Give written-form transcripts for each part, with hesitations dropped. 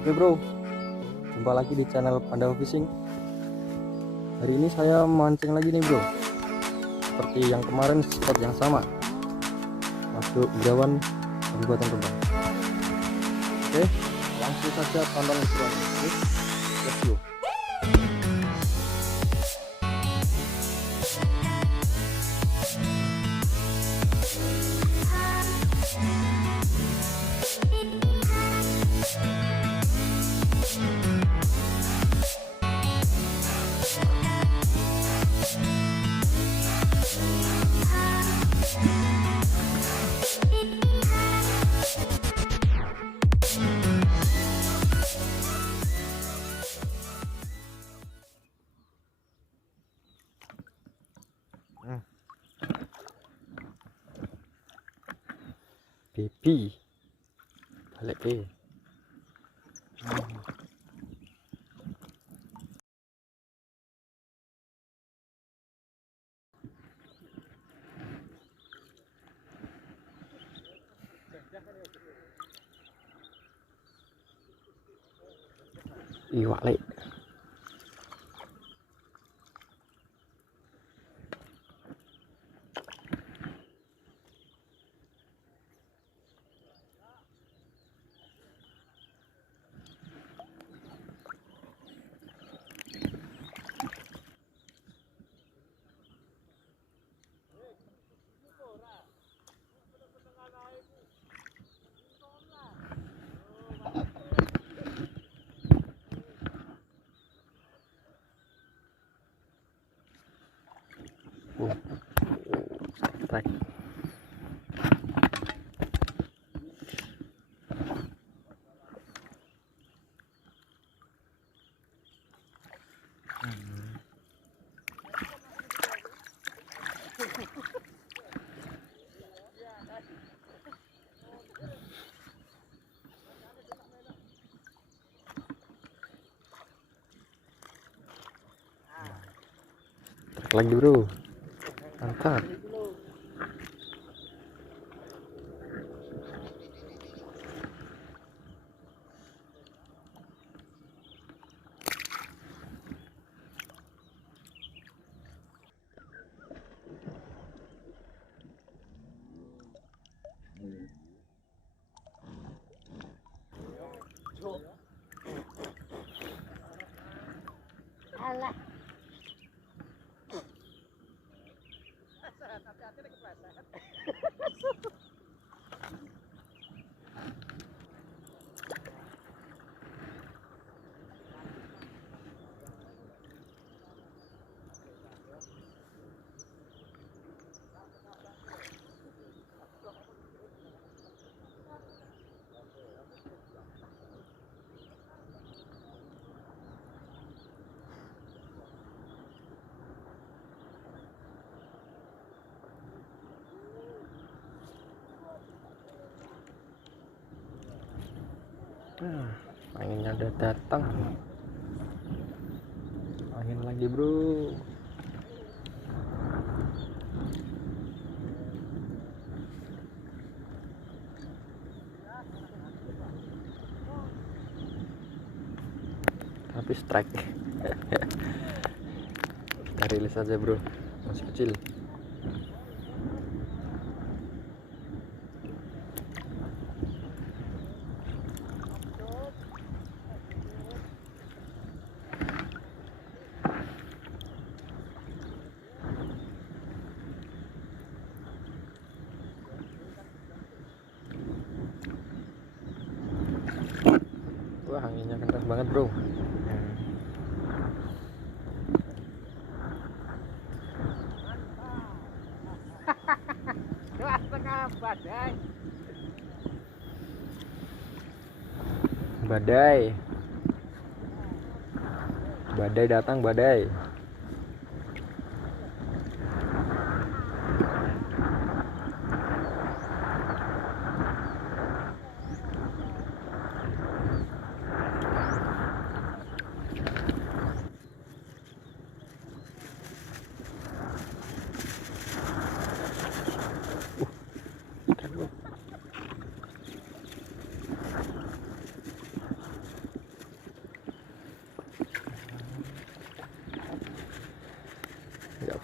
Oke bro, jumpa lagi di channel Pandawa Fishing. Hari ini saya mancing lagi nih bro, seperti yang kemarin, spot yang sama, masuk Birawan, Kabupaten Rembang. Oke, langsung saja tonton keseruannya. Let's go. Baby balik iwak lek. Strike. Lagi bro, mantap. Alah. Anginnya udah datang. Angin lagi bro. Tapi strike. Kita rilis aja bro, masih kecil. Wah, anginnya kencang banget bro. Badai. Badai. Badai datang, badai.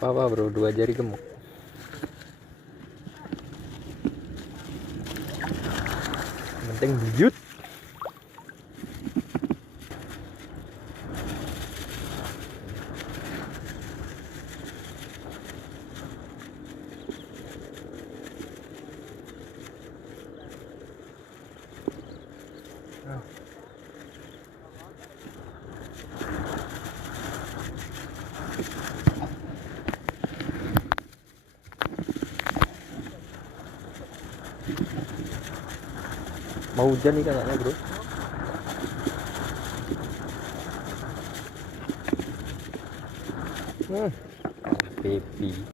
apa-apa bro, 2 jari gemuk. Yang penting buyut. Mau hujan nih kayaknya bro. Baby.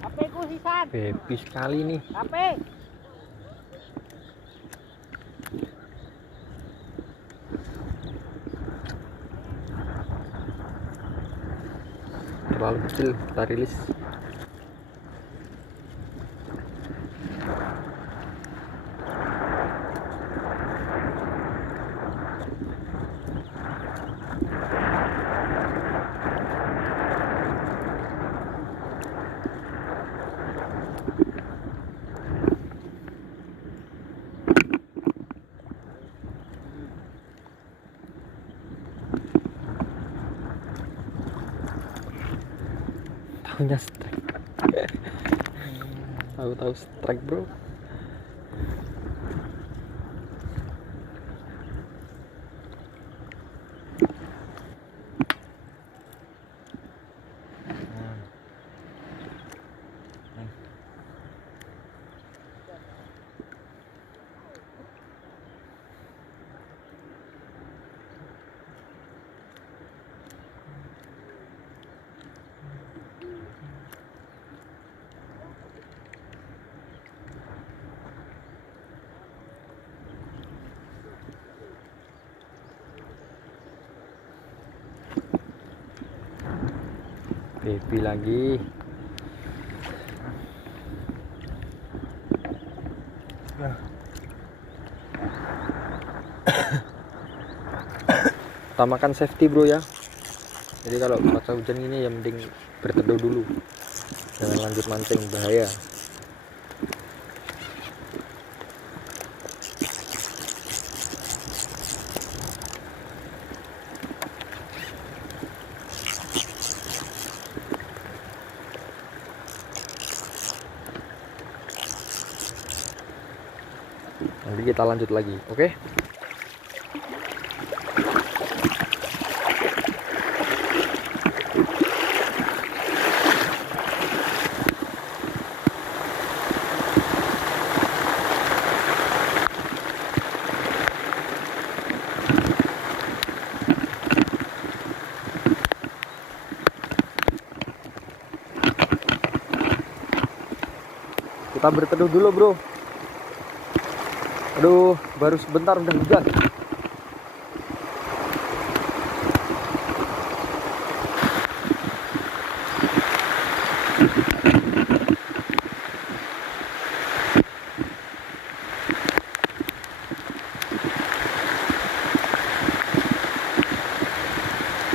Apa ku sisan? Baby sekali nih. Apa? Terlalu kecil, kita rilis. Tahunya strike. Tahu-tahu strike bro. Baby lagi. Utamakan safety bro ya. Jadi kalau cuaca hujan ini yang mending berteduh dulu, jangan lanjut mancing, bahaya. Nanti kita lanjut lagi, oke? Kita berteduh dulu bro. Aduh, baru sebentar udah hujan.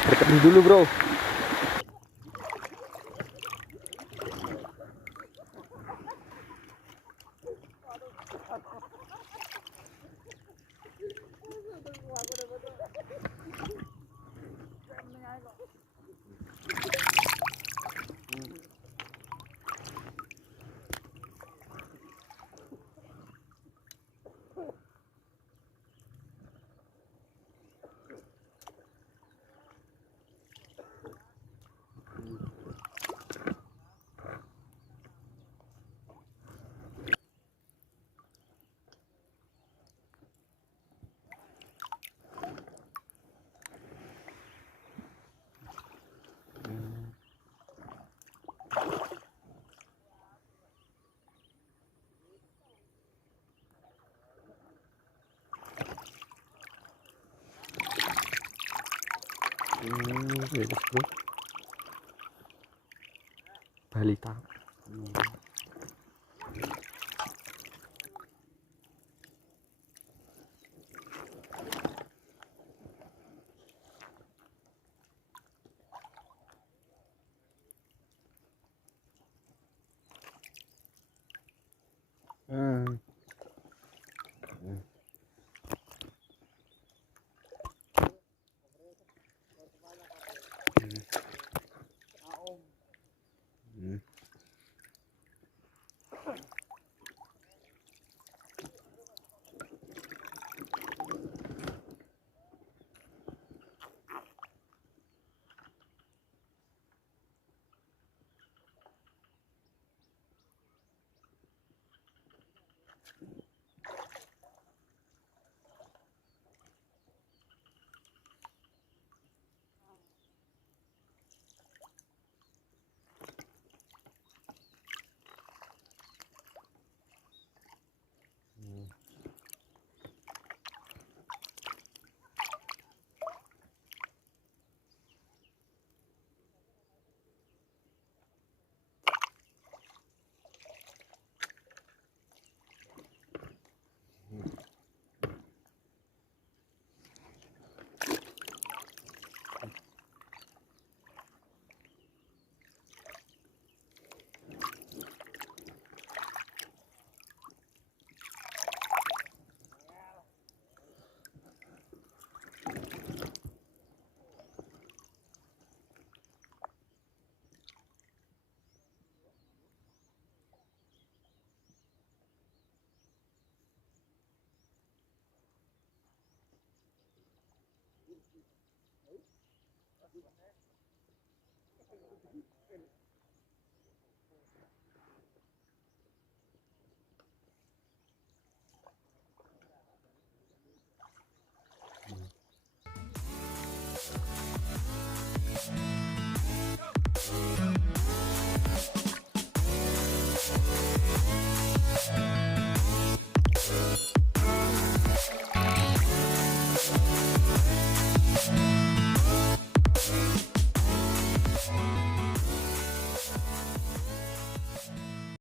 Berteduh dulu bro. Bro. Balita.